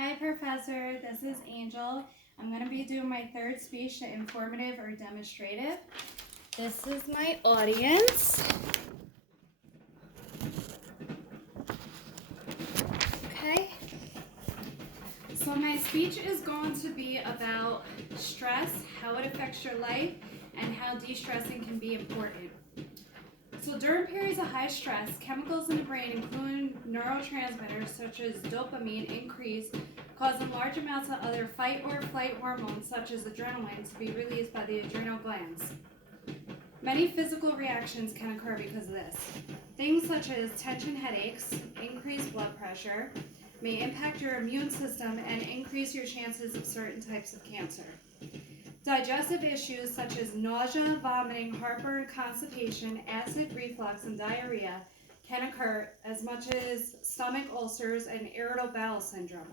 Hi, Professor. This is Angel. I'm going to be doing my third speech, the informative or demonstrative. This is my audience. Okay. So my speech is going to be about stress, how it affects your life, and how de-stressing can be important. So during periods of high stress, chemicals in the brain, including neurotransmitters such as dopamine, increase, causing large amounts of other fight or flight hormones such as adrenaline to be released by the adrenal glands. Many physical reactions can occur because of this. Things such as tension headaches, increased blood pressure, may impact your immune system and increase your chances of certain types of cancer. Digestive issues such as nausea, vomiting, heartburn, constipation, acid reflux, and diarrhea can occur, as much as stomach ulcers and irritable bowel syndrome.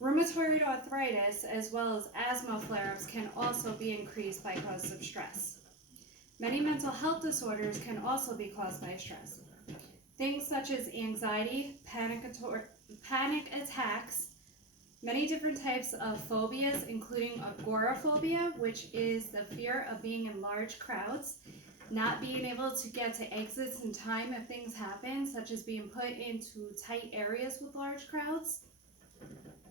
Rheumatoid arthritis, as well as asthma flare-ups, can also be increased by cause of stress. Many mental health disorders can also be caused by stress. Things such as anxiety, panic attacks, many different types of phobias, including agoraphobia, which is the fear of being in large crowds, not being able to get to exits in time if things happen, such as being put into tight areas with large crowds,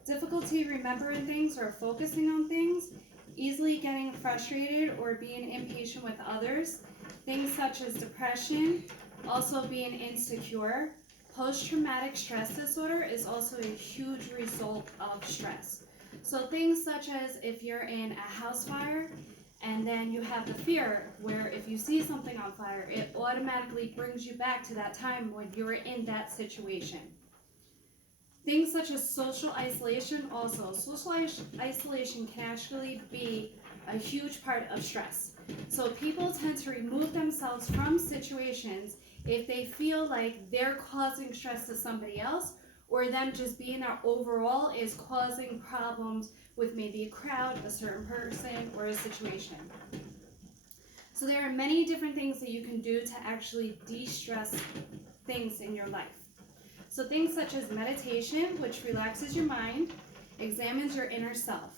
difficulty remembering things or focusing on things, easily getting frustrated or being impatient with others, things such as depression, also being insecure. Post-traumatic stress disorder is also a huge result of stress. So things such as if you're in a house fire and then you have the fear where if you see something on fire, it automatically brings you back to that time when you were in that situation. Things such as social isolation also. Social isolation can actually be a huge part of stress. So people tend to remove themselves from situations if they feel like they're causing stress to somebody else, or them just being there overall is causing problems with maybe a crowd, a certain person, or a situation. So there are many different things that you can do to actually de-stress things in your life. So things such as meditation, which relaxes your mind, examines your inner self.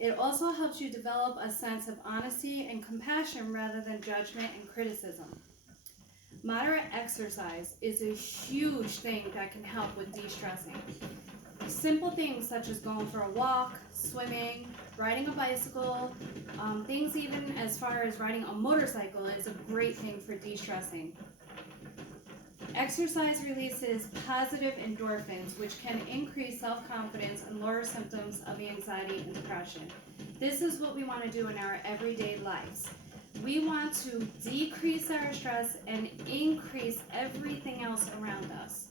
It also helps you develop a sense of honesty and compassion rather than judgment and criticism. Moderate exercise is a huge thing that can help with de-stressing. Simple things such as going for a walk, swimming, riding a bicycle, things even as far as riding a motorcycle is a great thing for de-stressing. Exercise releases positive endorphins, which can increase self-confidence and lower symptoms of anxiety and depression. This is what we want to do in our everyday lives. We want to decrease our stress and increase everything else around us.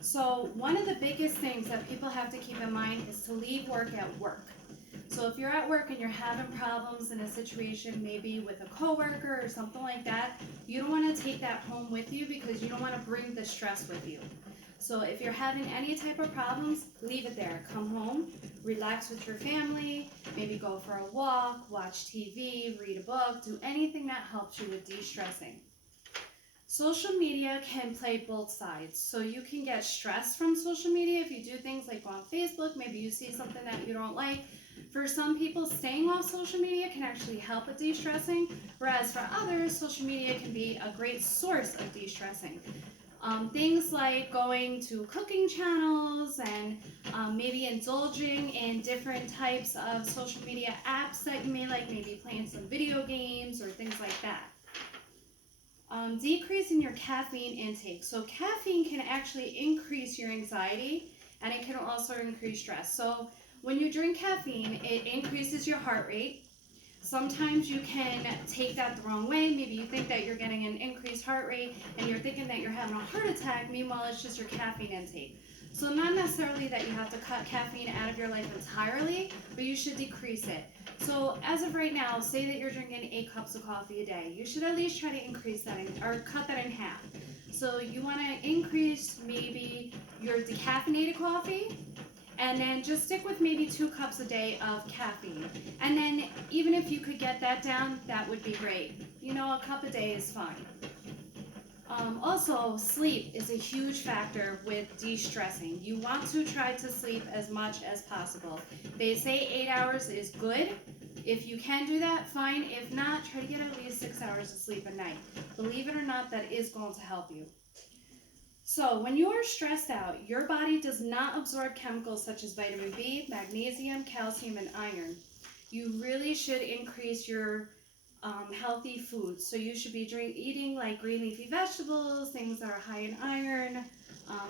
So one of the biggest things that people have to keep in mind is to leave work at work. So if you're at work and you're having problems in a situation, maybe with a coworker or something like that, you don't want to take that home with you because you don't want to bring the stress with you. So if you're having any type of problems, leave it there. Come home, relax with your family, maybe go for a walk, watch TV, read a book, do anything that helps you with de-stressing. Social media can play both sides. So you can get stress from social media if you do things like go on Facebook, maybe you see something that you don't like. For some people, staying off social media can actually help with de-stressing, whereas for others, social media can be a great source of de-stressing. Things like going to cooking channels and maybe indulging in different types of social media apps that you may like, maybe playing some video games or things like that. Decreasing your caffeine intake. So caffeine can actually increase your anxiety and it can also increase stress. So when you drink caffeine, it increases your heart rate. Sometimes you can take that the wrong way. Maybe you think that you're getting an increased heart rate and you're thinking that you're having a heart attack. Meanwhile, it's just your caffeine intake. So not necessarily that you have to cut caffeine out of your life entirely, but you should decrease it. So as of right now, say that you're drinking 8 cups of coffee a day. You should at least try to increase that or cut that in half. So you want to increase maybe your decaffeinated coffee, and then just stick with maybe 2 cups a day of caffeine. And then even if you could get that down, that would be great. You know, a cup a day is fine. Also, sleep is a huge factor with de-stressing. You want to try to sleep as much as possible. They say 8 hours is good. If you can do that, fine. If not, try to get at least 6 hours of sleep a night. Believe it or not, that is going to help you. So when you are stressed out, your body does not absorb chemicals such as vitamin B, magnesium, calcium, and iron. You really should increase your healthy foods. So you should be eating like green leafy vegetables, things that are high in iron,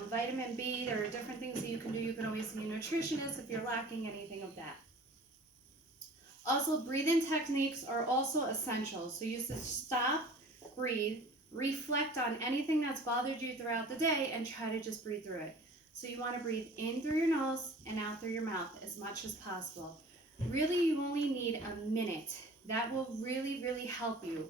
vitamin B. There are different things that you can do. You can always see a nutritionist if you're lacking anything of that. Also, breathing techniques are also essential. So you should stop, breathe, reflect on anything that's bothered you throughout the day, and try to just breathe through it. So you want to breathe in through your nose and out through your mouth as much as possible. Really, you only need a minute. That will really, really help you.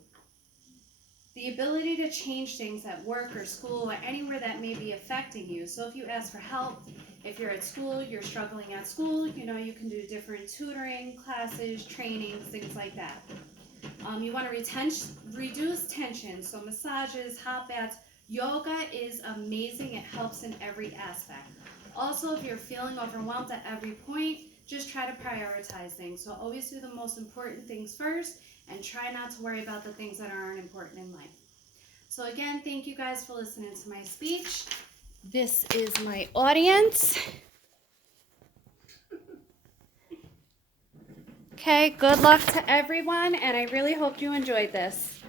The ability to change things at work or school or anywhere that may be affecting you. So if you ask for help, if you're at school, you're struggling at school, you can do different tutoring, classes, trainings, things like that. You want to reduce tension, so massages, hot baths. Yoga is amazing. It helps in every aspect. Also, if you're feeling overwhelmed at every point, just try to prioritize things. So always do the most important things first and try not to worry about the things that aren't important in life. So again, thank you guys for listening to my speech. This is my audience. Okay, good luck to everyone, and I really hope you enjoyed this.